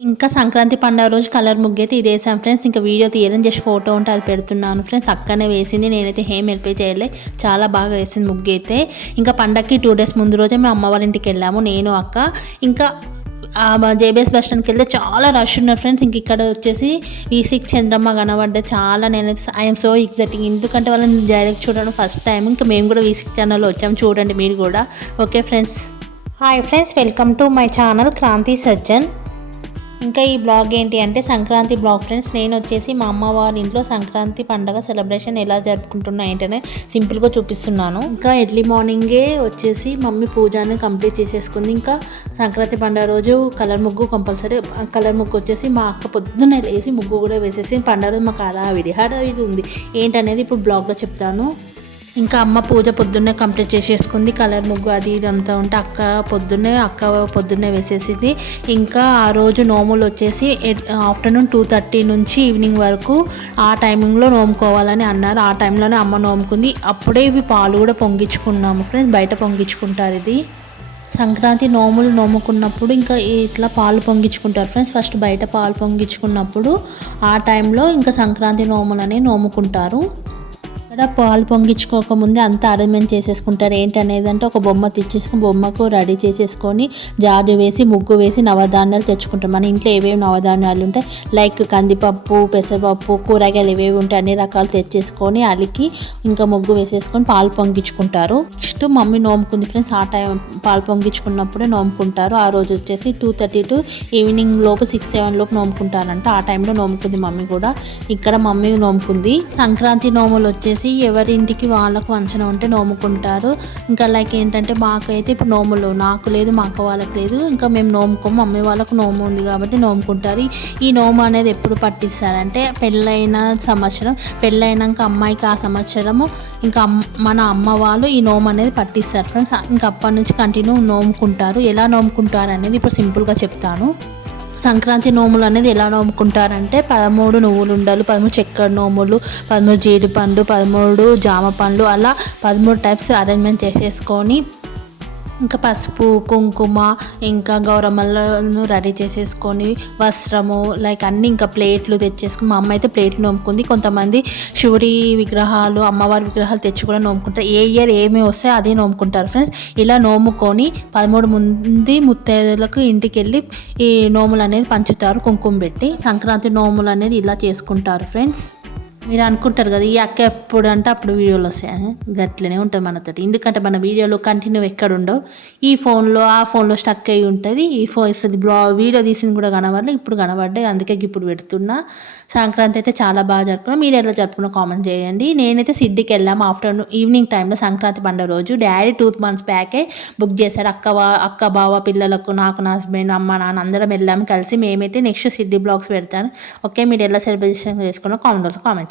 ఇంకా సంక్రాంతి పండుగ రోజు కలర్ ముగ్గు అయితే ఇది ఫ్రెండ్స్. ఇంకా వీడియో తీయడం జస్ట్ ఫోటో ఉంటే అది పెడుతున్నాను ఫ్రెండ్స్. అక్కనే వేసింది నేనైతే హేమ్ హెల్ప్ చేయలే. చాలా బాగా వేసింది ముగ్గు అయితే ఇంకా పండగకి టూ డేస్ ముందు రోజే మేము అమ్మ వాళ్ళ ఇంటికి వెళ్ళాము నేను అక్క. ఇంకా జేబీఎస్ బస్ స్టాండ్కి వెళ్తే చాలా రష్ ఉన్నారు ఫ్రెండ్స్. ఇంక ఇక్కడ వచ్చేసి ఈ చంద్రమ్మ కనబడ్డ చాలా నేనైతే ఐఎమ్ సో ఎగ్జైటింగ్ ఎందుకంటే వాళ్ళని డైరెక్ట్ చూడడం ఫస్ట్ టైం ఇంకా మేము కూడా విసిక్ ఛానల్లో వచ్చాము చూడండి మీరు కూడా. Okay friends hi friends welcome to my channel Kranti Sajjan ఇంకా ఈ బ్లాగ్ ఏంటి అంటే సంక్రాంతి బ్లాగ్ ఫ్రెండ్స్ నేను వచ్చేసి మా అమ్మ వారి ఇంట్లో సంక్రాంతి పండగ సెలబ్రేషన్ ఎలా జరుపుకుంటున్నా ఏంటనే సింపుల్గా చూపిస్తున్నాను. ఇంకా ఎర్లీ మార్నింగే వచ్చేసి మమ్మీ పూజాని కంప్లీట్ చేసేసుకుంది. ఇంకా సంక్రాంతి పండుగ రోజు కలర్ ముగ్గు కంపల్సరీ కలర్ ముగ్గు వచ్చేసి మా అక్క పొద్దున్నే లేసి ముగ్గు కూడా వేసేసి పండుగ రోజు మాకు విడిహాడ ఇది ఉంది. ఏంటనేది ఇప్పుడు బ్లాగ్లో చెప్తాను. ఇంకా అమ్మ పూజ పొద్దున్నే కంప్లీట్ చేసేసుకుంది కలర్ ముగ్గు అది ఇదంతా ఉంటే అక్క పొద్దున్నే అక్క పొద్దున్నే వేసేసింది. ఇంకా ఆ రోజు నోములు వచ్చేసి ఆఫ్టర్నూన్ టూ థర్టీ నుంచి ఈవినింగ్ వరకు ఆ టైమింగ్లో నోముకోవాలని అన్నారు. ఆ టైంలోనే అమ్మ నోముకుంది. అప్పుడే ఇవి పాలు కూడా పొంగించుకున్నాము ఫ్రెండ్స్ బయట పొంగించుకుంటారు ఇది. సంక్రాంతి నోములు నోముకున్నప్పుడు ఇంకా ఇట్లా పాలు పొంగించుకుంటారు ఫ్రెండ్స్. ఫస్ట్ బయట పాలు పొంగించుకున్నప్పుడు ఆ టైంలో ఇంకా సంక్రాంతి నోములనే నోముకుంటారు. ఇక్కడ పాలు పొంగించుకోకముందే అంతా అరేంజ్మెంట్ చేసేసుకుంటారు. ఏంటనేది అంటే ఒక బొమ్మ తెచ్చేసుకుని బొమ్మకు రెడీ చేసేసుకొని జాజు వేసి ముగ్గు వేసి నవధాన్యాలు తెచ్చుకుంటారు. మన ఇంట్లో ఏవేవి నవధాన్యాలు ఉంటాయి లైక్ కందిపప్పు పెసరపప్పు కూరగాయలు ఏవేవి ఉంటాయి అన్ని రకాలు తెచ్చేసుకొని అలికి ఇంకా ముగ్గు వేసేసుకొని పాలు పొంగించుకుంటారు. నెక్స్ట్ మమ్మీ నోముకుంది ఫ్రెండ్స్ ఆ టైం పాలు పొంగించుకున్నప్పుడే నోముకుంటారు. ఆ రోజు వచ్చేసి టూ థర్టీ టు ఈవినింగ్ లోపు సిక్స్ సెవెన్ లోపు నోముకుంటారంట. ఆ టైంలో నోముకుంది మమ్మీ కూడా. ఇక్కడ మమ్మీ నోముకుంది. సంక్రాంతి నోములు వచ్చేసి చేసి ఎవరింటికి వాళ్ళకు వంచన ఉంటే నోముకుంటారు. ఇంకా లైక్ ఏంటంటే మాకైతే ఇప్పుడు నోములు నాకు లేదు మా అక్క వాళ్ళకి లేదు. ఇంకా మేము నోముకోము మమ్మీ వాళ్ళకు నోము ఉంది కాబట్టి నోముకుంటారు. ఈ నోము అనేది ఎప్పుడు పట్టిస్తారంటే పెళ్ళైన సంవత్సరం పెళ్ళైనాక అమ్మాయికి ఆ సంవత్సరము ఇంకా మన అమ్మ వాళ్ళు ఈ నోము అనేది పట్టిస్తారు. ఫ్రెండ్స్ ఇంకా అప్పటి నుంచి కంటిన్యూ నోముకుంటారు. ఎలా నోముకుంటారు అనేది ఇప్పుడు సింపుల్గా చెప్తాను. సంక్రాంతి నోములు అనేది ఎలా నోముకుంటారంటే పదమూడు నువ్వులు ఉండాలి పదమూడు చక్కెర నోములు పదమూడు జీడిపండు పదమూడు జామ పండ్లు అలా పదమూడు టైప్స్ అరేంజ్మెంట్ చేసేసుకొని ఇంకా పసుపు కుంకుమ ఇంకా గౌరమ్మలను రెడీ చేసేసుకొని వస్త్రము లైక్ అన్నీ ఇంకా ప్లేట్లు తెచ్చేసుకుని మా అమ్మ అయితే ప్లేట్లు నోముకుంది. కొంతమంది శివుడి విగ్రహాలు అమ్మవారి విగ్రహాలు తెచ్చి కూడా నోముకుంటారు. ఏ ఇయర్ ఏమి వస్తే అదే నోముకుంటారు ఫ్రెండ్స్ ఇలా నోముకొని పదమూడు మంది ముత్తైదులకు ఇంటికి వెళ్ళి ఈ నోములు అనేది పంచుతారు కుంకుమ పెట్టి. సంక్రాంతి నోములు అనేది ఇలా చేసుకుంటారు ఫ్రెండ్స్ మీరు అనుకుంటారు కదా ఈ అక్క ఎప్పుడు అంటే అప్పుడు వీడియోలు వస్తాయని గట్లనే ఉంటుంది మనతోటి ఎందుకంటే మన వీడియోలో కంటిన్యూ ఎక్కడ ఉండవు. ఈ ఫోన్లో ఆ ఫోన్లో స్టక్ అయి ఉంటుంది. ఈ ఫోన్ బ్లా వీడియో తీసింది కూడా కనబడలేదు ఇప్పుడు కనబడ్డాయి అందుకే ఇప్పుడు పెడుతున్నా. సంక్రాంతి అయితే చాలా బాగా జరుపుకున్నాం. మీరు ఎలా జరుపుకున్నా కామెంట్ చేయండి. నేనైతే సిద్ధికి వెళ్ళాము ఆఫ్టర్నూన్ ఈవినింగ్ టైంలో సంక్రాంతి పండుగ రోజు. డాడీ టూ మంత్స్ బ్యాకే బుక్ చేశాడు. అక్క అక్క బావ పిల్లలకు నాకు నా హస్బెండ్ అమ్మ నాన్న అందరం వెళ్ళాము కలిసి మేమైతే నెక్స్ట్ సిద్ధి బ్లాగ్స్ పెడతాను. ఓకే మీరు ఎలా సెలబ్రేషన్ చేసుకున్నా కామెంట్ కామెంట్